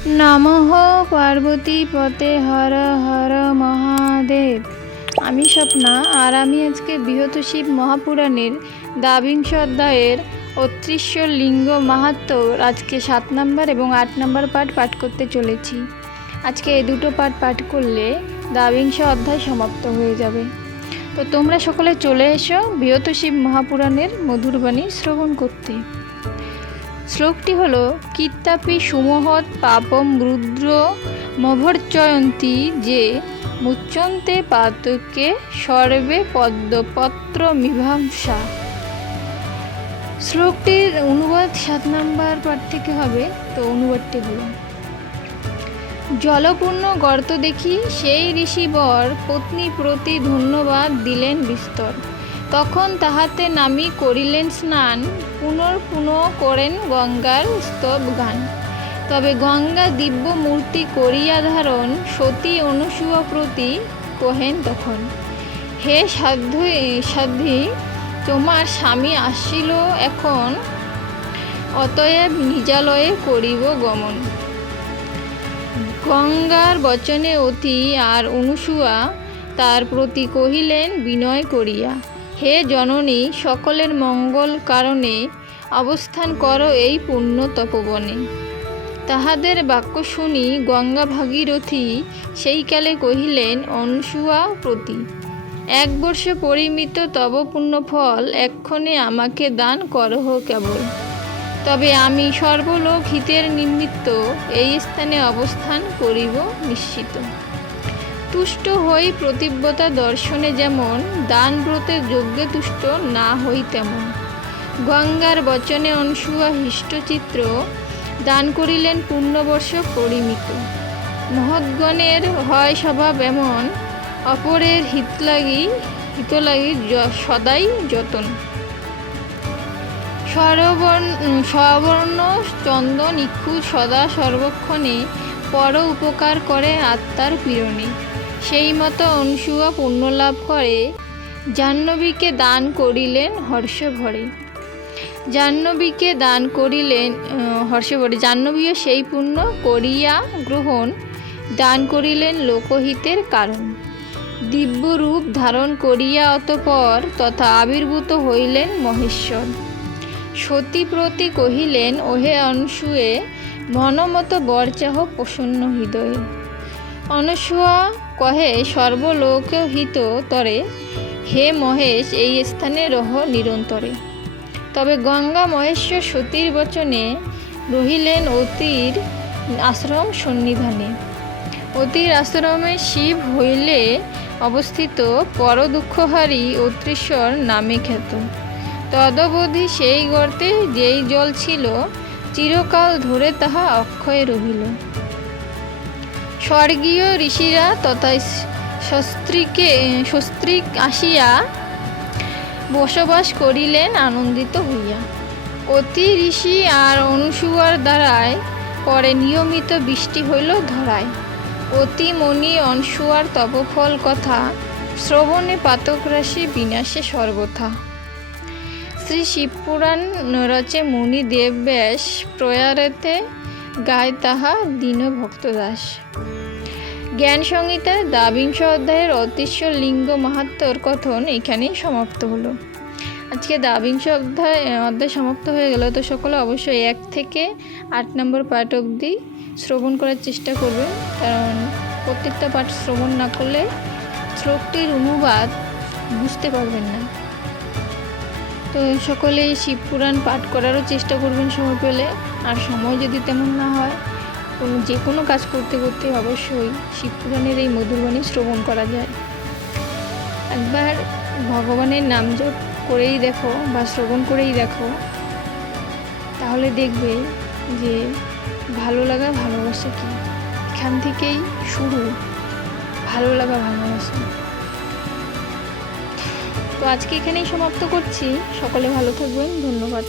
নমঃ পার্বতী পতে হর হর মহাদেব। আমি স্বপ্না, আর আমি আজকে বৃহৎ শিব মহাপুরাণের দ্বাবিংশ অধ্যায়ের অতৃশ্য লিঙ্গ মাহাত্ম্য আজকে 7 নম্বর এবং 8 নম্বর পাঠ করতে চলেছি। আজকে এই দুটো পাঠ করলে দ্বাবিংশ অধ্যায় সমাপ্ত হয়ে যাবে। তো তোমরা সকলে চলে এসো বৃহৎ শিব মহাপুরাণের মধুর বাণী শ্রবণ করতে। শ্লোকটি হল, কীর্তাপি সুমহৎ পাপম রুদ্র মভর্চয়ন্তী যে মুচ্যন্তে পাতকে সর্বে পদ্মপত্র মীমাংসা। শ্লোকটির অনুবাদ 7 নম্বর পাঠ থেকে হবে। তো অনুবাদটি হল, জলপূর্ণ গর্ত দেখি সেই ঋষিবর পত্নী প্রতি ধন্যবাদ দিলেন বিস্তর। তখন তাহাতে নামি করিলেন স্নান, পুনঃ করেন গঙ্গার স্তব গান। তবে গঙ্গা দিব্য মূর্তি করিয়া ধারণ, সতী অনুসূয়া প্রতি কহেন তখন, হে সাধ্বী তোমার স্বামী আসিল এখন, অতএব নিজালয়ে করিব গমন। গঙ্গার বচনে অতি আর অনুসূয়া তার প্রতি কহিলেন বিনয় করিয়া, হে জননী সকলের মঙ্গল কারণে অবস্থান করো এই পুণ্য তপবনে। তাহাদের বাক্য শুনি গঙ্গা ভাগীরথী সেইকালে কহিলেন অনুসূয়া প্রতি, 1 বর্ষ পরিমিত তব পুণ্য ফল এক্ষণে আমাকে দান করহ কেবল। তবে আমি সর্বলোক হিতের নিমিত্ত এই স্থানে অবস্থান করিব নিশ্চিত। তুষ্ট হই প্রতিব্রতা দর্শনে যেমন, দান ব্রতে যজ্ঞে তুষ্ট না হই তেমন। গঙ্গার বচনে অনুসূয়া হৃষ্টচিত্র, দান করিলেন পূর্ণবর্ষ পরিমিত। মহৎগণের হয় স্বভাব এমন, অপরের হিত লাগি সদাই যতন। সবর্ণ চন্দন ইক্ষু সদা সর্বক্ষণে, পর উপকার করে আত্মার পীড়নে। সেই মতো অনুসূয়া পুণ্যলাভ করে, জাহ্নবীকে দান করিলেন হর্ষ ভরে। জাহ্নবীও সেই পুণ্য করিয়া গ্রহণ, দান করিলেন লোকহিতের কারণ। দিব্য রূপ ধারণ করিয়া অতঃপর তথা আবির্ভূত হইলেন মহেশ্বর। সতী প্রতি কহিলেন, ওহে অনুসূয়ে মনমত বর চাহ প্রসন্ন হৃদয়ে। অনুসূয়া কহে সর্বলোক হিত তরে, হে মহেশ এই স্থানে রহ নিরন্তরে। তবে গঙ্গা মহেশ্বর সতীর বচনে রহিলেন অতির আশ্রম সন্নিধানে। অতির আশ্রমে শিব হইলে অবস্থিত, পর দুঃখহারী অতৃশ্বর নামে খ্যাত। তদবধি সেই গর্তে যেই জল ছিল, চিরকাল ধরে তাহা অক্ষয় রহিল। স্বর্গীয় ঋষিরা তথা সস্ত্রীক আসিয়া বসবাস করিলেন আনন্দিত হইয়া। অতি ঋষি আর অনুসূয়ার দ্বারায় পরে নিয়মিত বৃষ্টি হইল ধরায়। অতি মণি অনুসূয়ার তপফল কথা, শ্রবণে পাতকরাশি বিনাশে সর্বথা। শ্রী শিবপুরাণ রচে মুনি দেবব্যাস, প্রয়ারেতে গায় তাহা দীন ভক্তদাস। জ্ঞান সংহিতার দ্বাবিংশ অধ্যায়ের অতৃশ্য লিঙ্গ মাহাত্ম্যর কথন এখানেই সমাপ্ত হলো। আজকে দ্বাবিংশ অধ্যায় সমাপ্ত হয়ে গেল। তো সকলে অবশ্যই 1 থেকে 8 নম্বর পাঠ অবধি শ্রবণ করার চেষ্টা করবেন, কারণ প্রত্যেকটা পাঠ শ্রবণ না করলে শ্লোকটির অনুবাদ বুঝতে পারবেন না। তো সকলে শিবপুরাণ পাঠ করারও চেষ্টা করবেন সময় পেলে। আর সময় যদি তেমন না হয়, যে কোনো কাজ করতে করতে অবশ্যই শিবপুরাণের এই মধুরবাণী শ্রবণ করা যায়। একবার ভগবানের নাম জপ করেই দেখো বা শ্রবণ করেই দেখো, তাহলে দেখবে যে ভালো লাগা ভালোবাসা কি। এখান থেকেই শুরু ভালো লাগা ভালোবাসা। তো আজকে এখানেই সমাপ্ত করছি। সকলে ভালো থাকবেন। ধন্যবাদ।